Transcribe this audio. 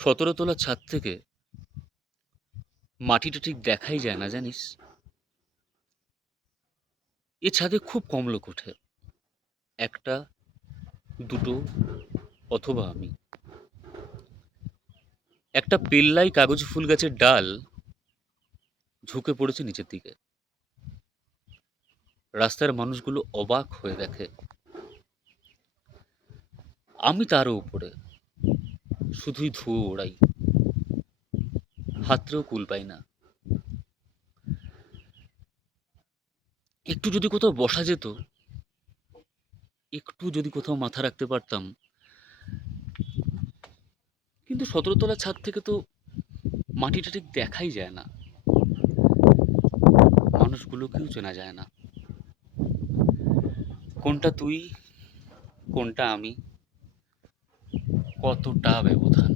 সতেরো তলার ছাদ থেকে মাটিটা ঠিক দেখাই যায় না, জানিস? এ ছাদে খুব কম লোক ওঠে। একটা, দুটো, অথবা আমি। একটা পেল্লাই কাগজ ফুল গাছের ডাল ঝুঁকে পড়েছে নিচের দিকে। রাস্তার মানুষগুলো অবাক হয়ে দেখে। আমি তারও উপরে। শুধুই ধুয়ো ওড়াই হাতরেও কুল পাই না। একটু যদি কোথাও বসা যেত, একটু যদি কোথাও মাথা রাখতে পারতাম। কিন্তু সতেরো তলা ছাদ থেকে তো মাটিটা ঠিক দেখাই যায় না। মানুষগুলোকেও চেনা যায় না। কোনটা তুই, কোনটা আমি? কতটা ব্যবধান?